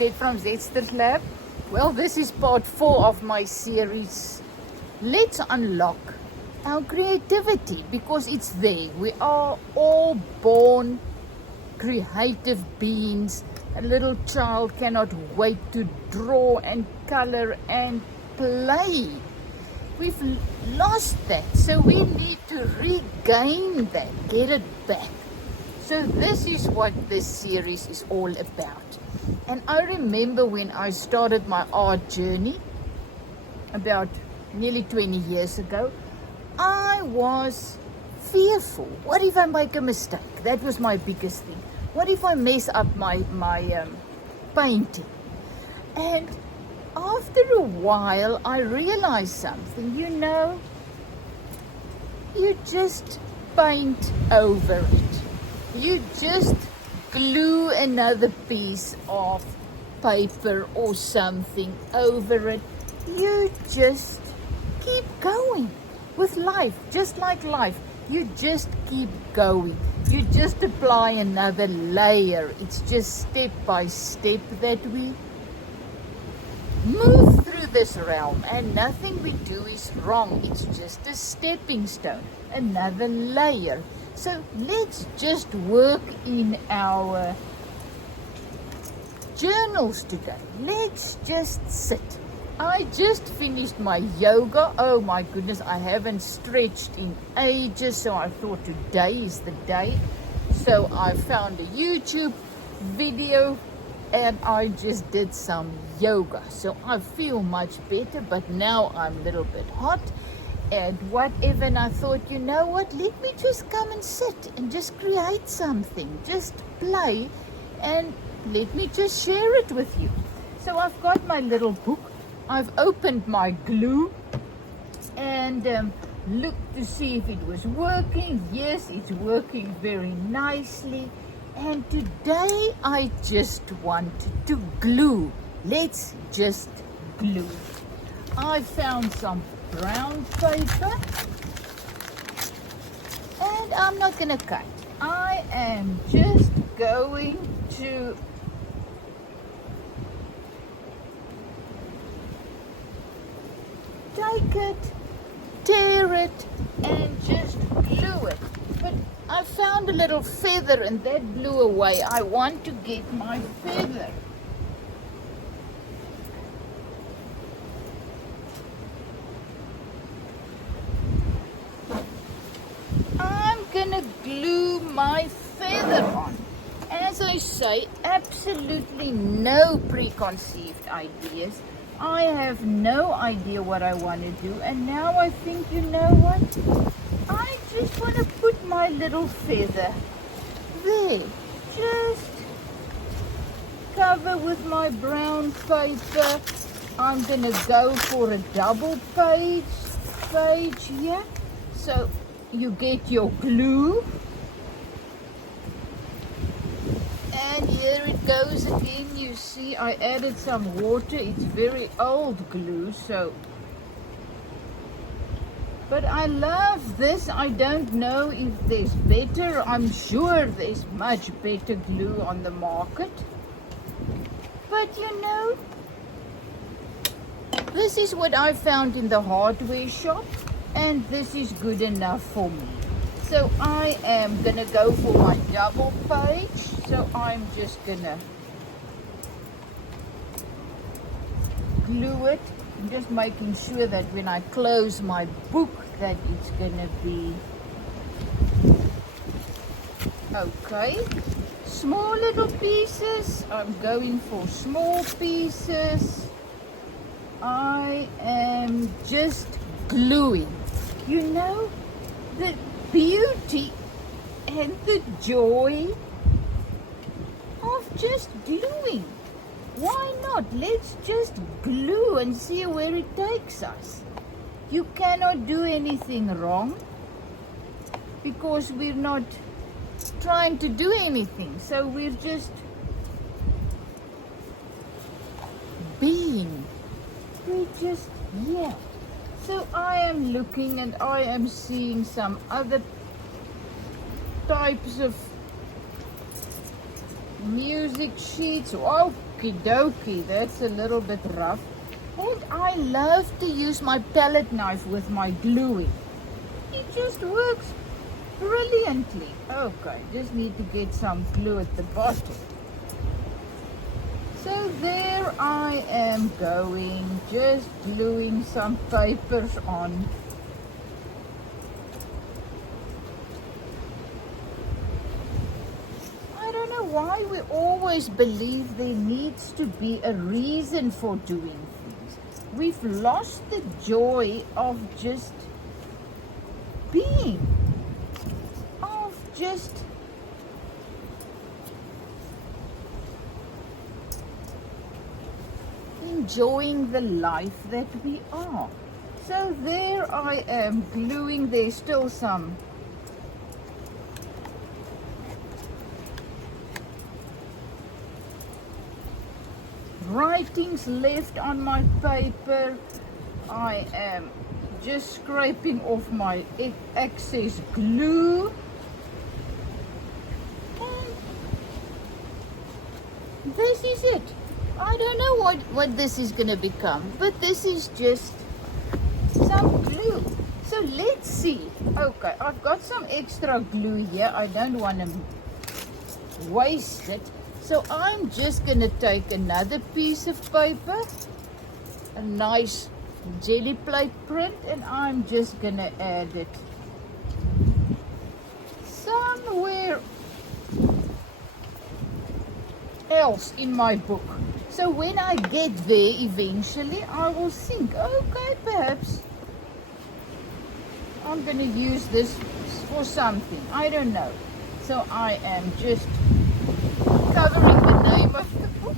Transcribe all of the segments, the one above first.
Lisette from Zetster's Lab. Well, this is part 4 of my series. Let's unlock our creativity because it's there. We are all born creative beings. A little child cannot wait to draw and color and play. We've lost that, so we need to regain that, get it back. So this is what this series is all about. And I remember when I started my art journey about nearly 20 years ago, I was fearful. What if I make a mistake? That was my biggest thing. What if I mess up my painting? And after a while, I realized something. You just paint over it. You just glue another piece of paper or something over it. You just keep going with life, just like life. You just keep going. You just apply another layer. It's just step by step that we move through this realm, and nothing we do is wrong. It's just a stepping stone, another layer. So let's just work in our journals today. Let's just sit. I just finished my yoga. Oh my goodness, I haven't stretched in ages, so I thought today is the day. So I found a YouTube video and I just did some yoga. So I feel much better, but now I'm a little bit hot and whatever. And I thought, you know what, let me just come and sit and just create something, just play, and let me just share it with you. So I've got my little book. I've opened my glue and looked to see if it was working. Yes, it's working very nicely. And today I just wanted to glue. Let's just glue. I found some brown paper and I'm not going to cut. I am just going to take it, tear it, and just glue it. But I found a little feather and that blew away. I want to get my feather. I'm gonna glue my feather on. As I say, absolutely no preconceived ideas. I have no idea what I want to do, and now I think, you know what? I just want to put my little feather there. Just cover with my brown paper. I'm going to go for a double page here. So you get your glue. And here it goes again. You see, I added some water. It's very old glue, so. But I love this. I don't know if there's better. I'm sure there's much better glue on the market. But you know, this is what I found in the hardware shop, and this is good enough for me. So I am gonna go for my double page. So I'm just gonna glue it. I'm just making sure that when I close my book that it's gonna be okay. Small little pieces. I'm going for small pieces. I am just gluing. You know, the beauty and the joy of just gluing. Why not? Let's just glue and see where it takes us. You cannot do anything wrong because we're not trying to do anything. So we're just being. We're just, yeah. So I am looking and I am seeing some other types of music sheets. Oh Okie dokie, that's a little bit rough. And I love to use my palette knife with my gluing. It just works brilliantly. Okay, just need to get some glue at the bottom. So there I am going, just gluing some papers on. I don't know why we always believe there needs to be a reason for doing things. We've lost the joy of just being, of just enjoying the life that we are. So there I am gluing. There's still some writings left on my paper. I am just scraping off my excess glue. And this is it. I don't know what this is going to become, but this is just some glue. So let's see. Okay, I've got some extra glue here. I don't want to waste it. So I'm just going to take another piece of paper, a nice jelly plate print, and I'm just going to add it somewhere else in my book. So when I get there eventually, I will think, okay, perhaps I'm going to use this for something. I don't know. So I am just covering the name of the book.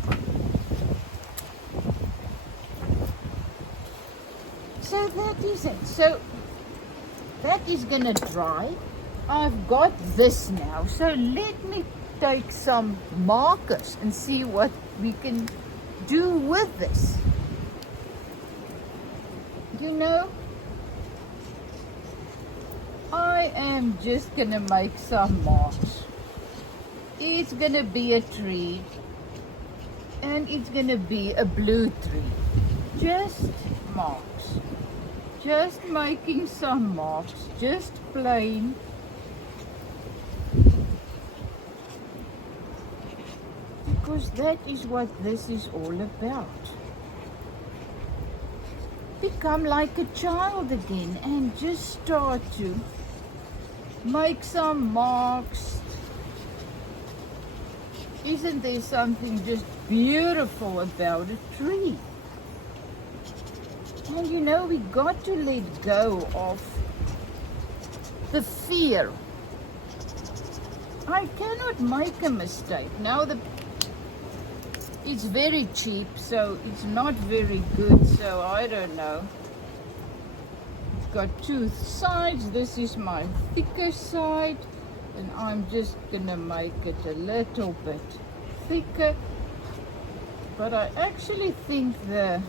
So that is it. So that is going to dry. I've got this now. So let me take some markers and see what we can do with this. You know, I am just gonna make some marks. It's gonna be a tree, and it's gonna be a blue tree. Just marks. Just making some marks, just plain. Because that is what this is all about. Become like a child again and just start to make some marks. Isn't there something just beautiful about a tree? And you know, we got to let go of the fear. I cannot make a mistake. Now it's very cheap, so it's not very good, so I don't know. It's got two sides. This is my thicker side, and I'm just gonna make it a little bit thicker. But I actually think the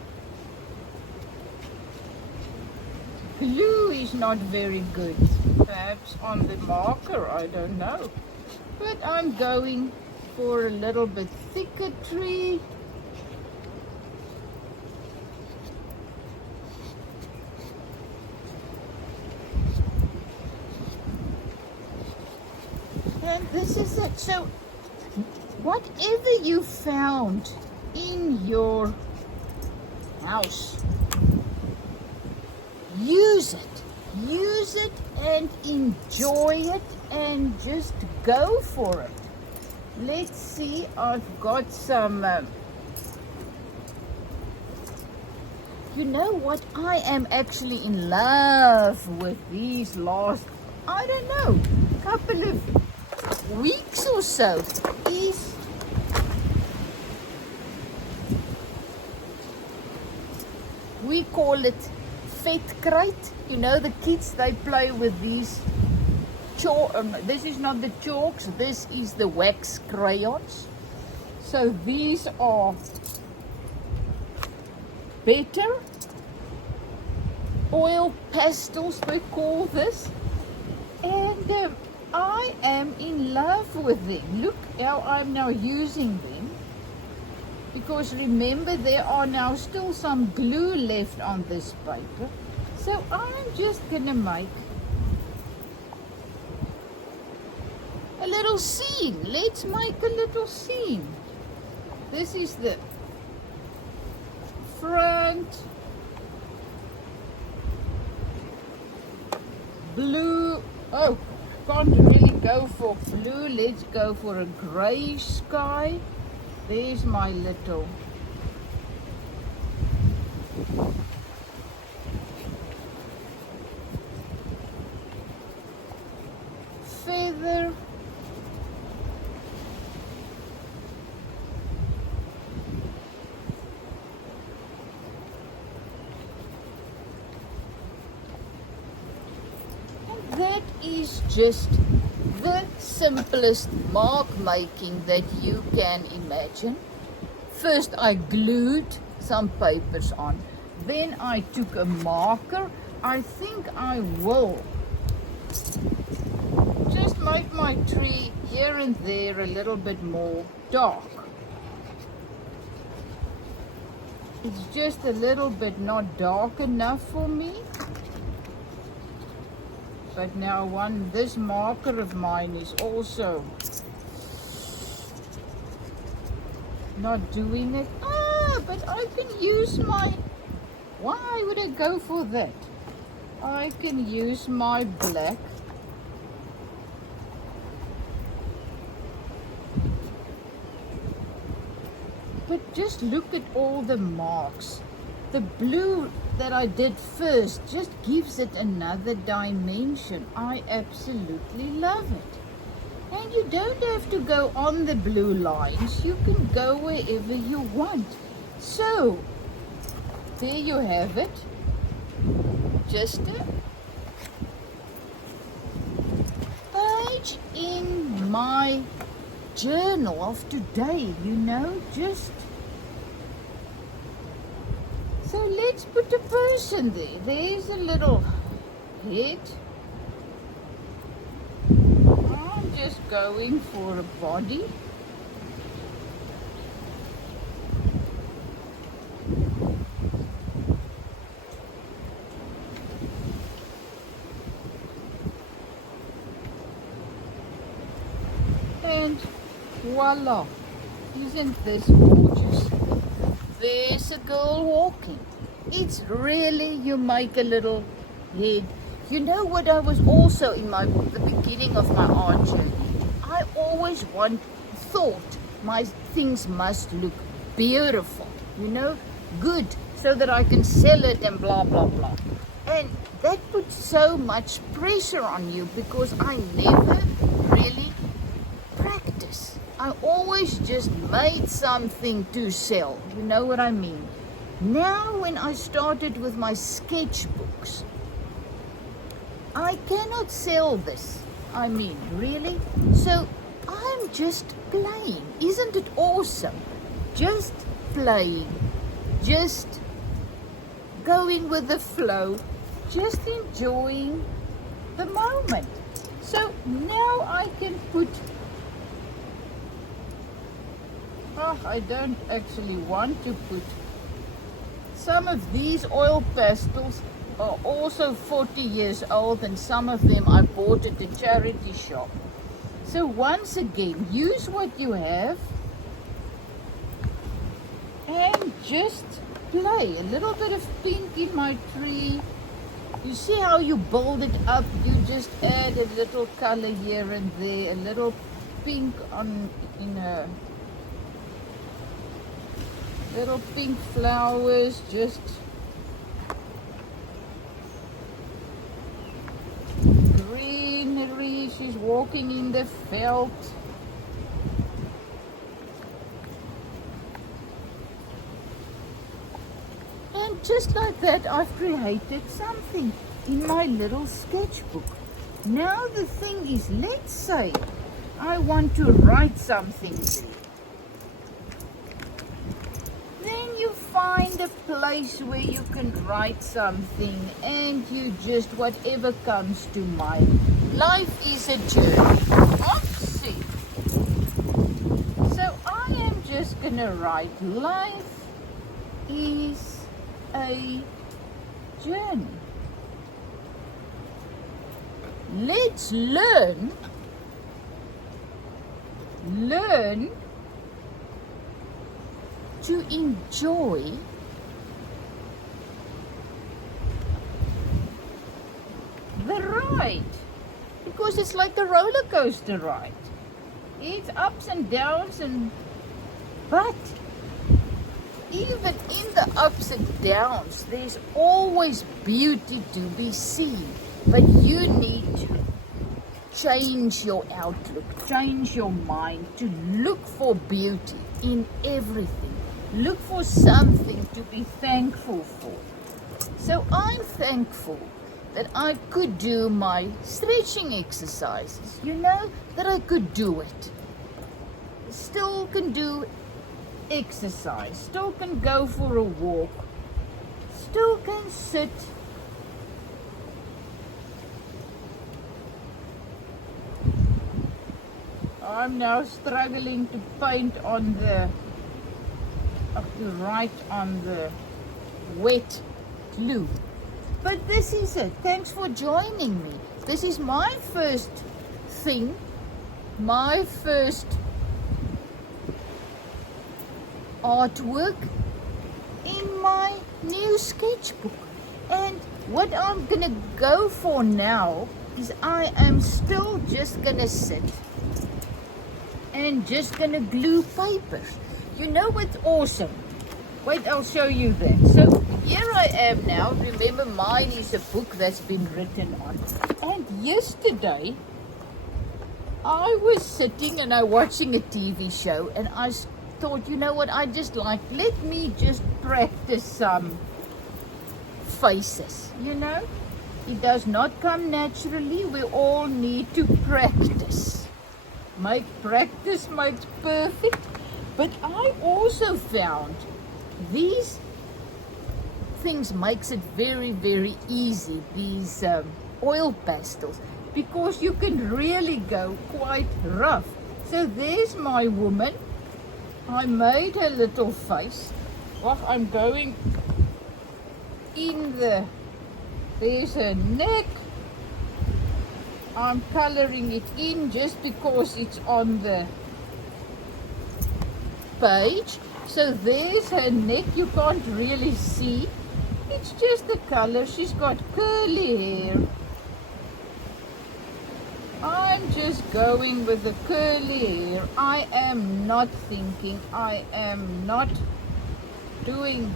glue is not very good. Perhaps on the marker, I don't know. But I'm going for a little bit thicker tree. And this is it. So whatever you found in your house, use it and enjoy it and just go for it. Let's see, I've got some, you know what, I am actually in love with these last, I don't know, couple of weeks or so. These, we call it vetkruid. You know, the kids, they play with these this is not the chalks, this is the wax crayons. So these are better oil pastels, we call this. And I am in love with them. Look how I'm now using them. because remember there are now still some glue left on this paper. So I'm just gonna make a little scene. Let's make a little scene. This is the front. Blue. Oh, can't really go for blue. Let's go for a grey sky. There's my little feather. That is just the simplest mark making that you can imagine. First I glued some papers on, then I took a marker. I think I will just make my tree here and there a little bit more dark. It's just a little bit not dark enough for me. But now this marker of mine is also not doing it. But I can use why would I go for that? I can use my black. But just look at all the marks. The blue that I did first just gives it another dimension. I absolutely love it. And you don't have to go on the blue lines. You can go wherever you want. So, there you have it. Just a page in my journal of today, just. So let's put a person there. There's a little head. I'm just going for a body. And voila! Isn't this gorgeous? There's a girl walking. It's really, you make a little head. You know what I was also in the beginning of my art journey? I always thought my things must look beautiful, good, so that I can sell it and blah, blah, blah. And that puts so much pressure on you because I never really practice. I always just made something to sell. You know what I mean? Now when I started with my sketchbooks, I cannot sell this. I mean, really? So I'm just playing. Isn't it awesome? Just playing. Just going with the flow. Just enjoying the moment. So now I can put I don't actually want to put. Some of these oil pastels are also 40 years old, and some of them I bought at the charity shop. So once again, use what you have and just play. A little bit of pink in my tree. You see how you build it up? You just add a little color here and there, a little pink in a little pink flowers, just greenery. She's walking in the veld. And just like that, I've created something in my little sketchbook. Now the thing is, let's say I want to write something there. Find a place where you can write something and you just whatever comes to mind. Life is a journey. Oopsie. So I am just going gonna write, life is a journey. Let's learn to enjoy the ride, because it's like a roller coaster ride. It's ups and downs, but even in the ups and downs, there's always beauty to be seen. But you need to change your outlook, change your mind to look for beauty in everything. Look for something to be thankful for. So I'm thankful that I could do my stretching exercises, that I could do it. Still can do exercise, still can go for a walk, still can sit. I'm now struggling to paint on to write on the wet glue. But this is it. Thanks for joining me. This is my first thing, my first artwork in my new sketchbook. And what I'm gonna go for now is I am still just gonna sit and just gonna glue papers. You know what's awesome? Wait, I'll show you that. So here I am now. Remember, mine is a book that's been written on. And yesterday, I was sitting and I watching a TV show, and I thought, you know what, let me just practice some faces, It does not come naturally. We all need to practice. Practice makes perfect. But I also found these things makes it very, very easy, these oil pastels, because you can really go quite rough. So there's my woman. I made a little face. Well, I'm going in there's a neck. I'm coloring it in just because it's on the page. So there's her neck. You can't really see. It's just the color. She's got curly hair. I'm just going with the curly hair. I am not thinking. I am not doing.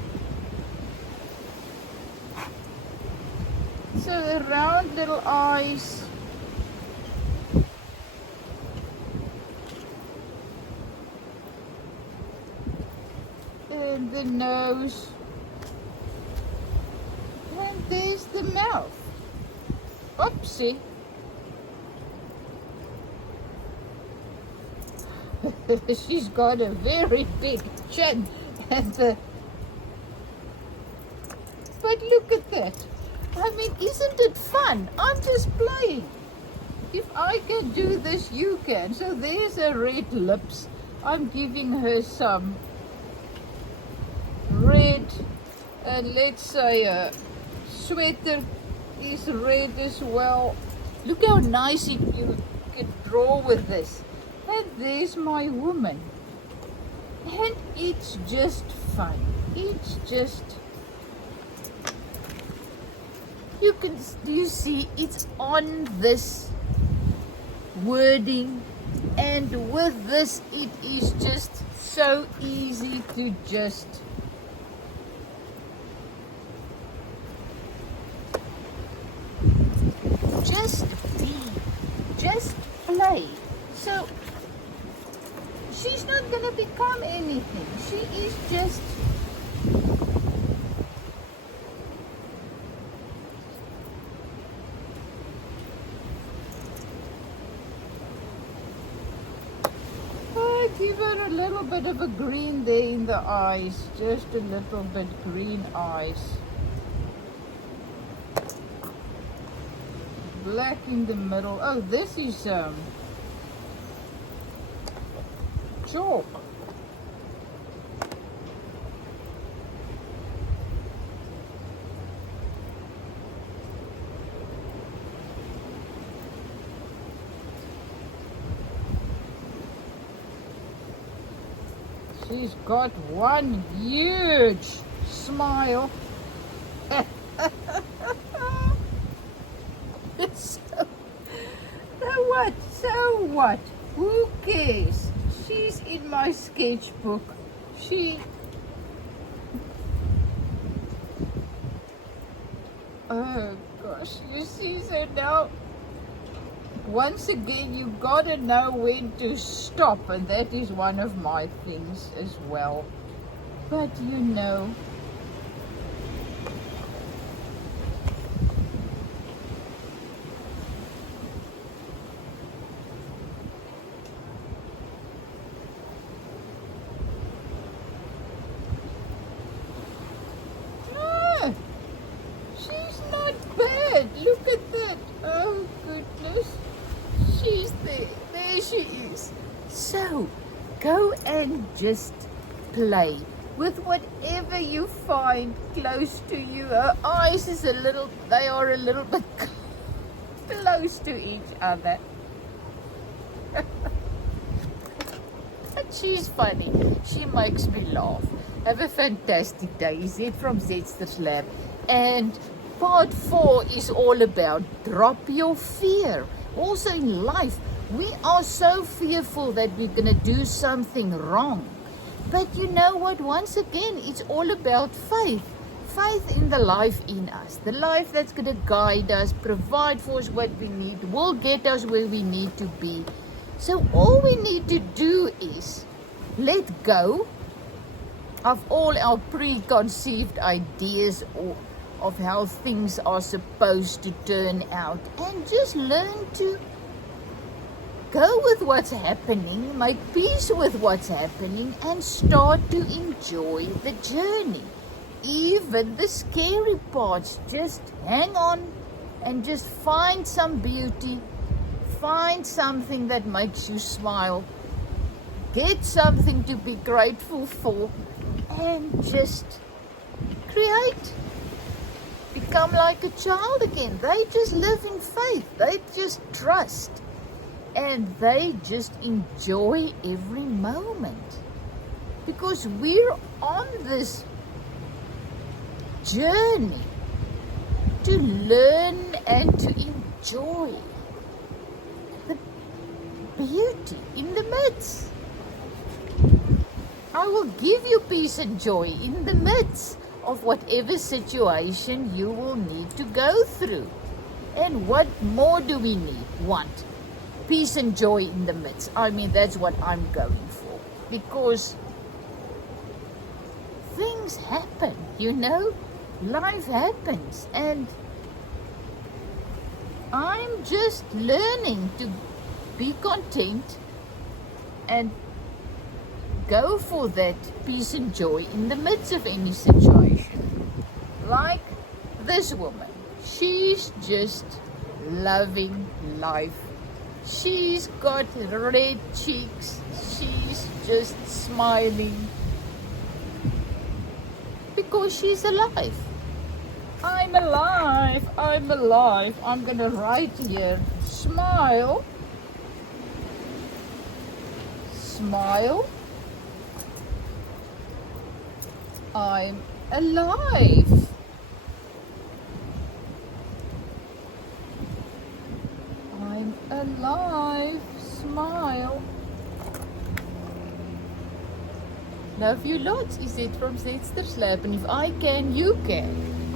So the round little eyes. And the nose. And there's the mouth. Oopsie. She's got a very big chin. But look at that. I mean, isn't it fun? I'm just playing. If I can do this, you can. So there's her red lips. I'm giving her some red, and let's say a sweater is red as well. Look how nice you can draw with this. And there's my woman. And it's just fun. It's just, you see it's on this wording, and with this it is just so easy to just be, just play. So she's not gonna become anything. She is just give her a little bit of a green there in the eyes, just a little bit green eyes. Black in the middle. Oh, this is chalk. She's got one huge smile. So what? So what? Who cares? She's in my sketchbook. Oh gosh, you see, so now once again you gotta know when to stop, and that is one of my things as well. But you know, ah, she's not bad. Look at that. Oh goodness. She's there. There she is. So, go and just play with whatever you find close to you. Her eyes they are a little bit close to each other. But she's funny. She makes me laugh. Have a fantastic day. Zed from Zedster's Lab. And part 4 is all about drop your fear. Also in life, we are so fearful that we're going to do something wrong. But you know what? Once again, it's all about faith. Faith in the life in us. The life that's going to guide us, provide for us what we need, will get us where we need to be. So all we need to do is let go of all our preconceived ideas of how things are supposed to turn out, and just learn to go with what's happening, make peace with what's happening, and start to enjoy the journey. Even the scary parts, just hang on and just find some beauty, find something that makes you smile, get something to be grateful for, and just create. Become like a child again. They just live in faith. They just trust. And they just enjoy every moment. Because we're on this journey to learn and to enjoy the beauty in the midst. I will give you peace and joy in the midst of whatever situation you will need to go through. And what more do we want? Peace and joy in the midst. I mean, that's what I'm going for. Because things happen, you know? Life happens. And I'm just learning to be content and go for that peace and joy in the midst of any situation. Like this woman. She's just loving life. She's got red cheeks. She's just smiling because she's alive. I'm alive. I'm alive. I'm going to write here, smile. Smile. I'm alive. I'm alive. Smile. Love you lots. Is it from Zedster's Lab? And if I can, you can.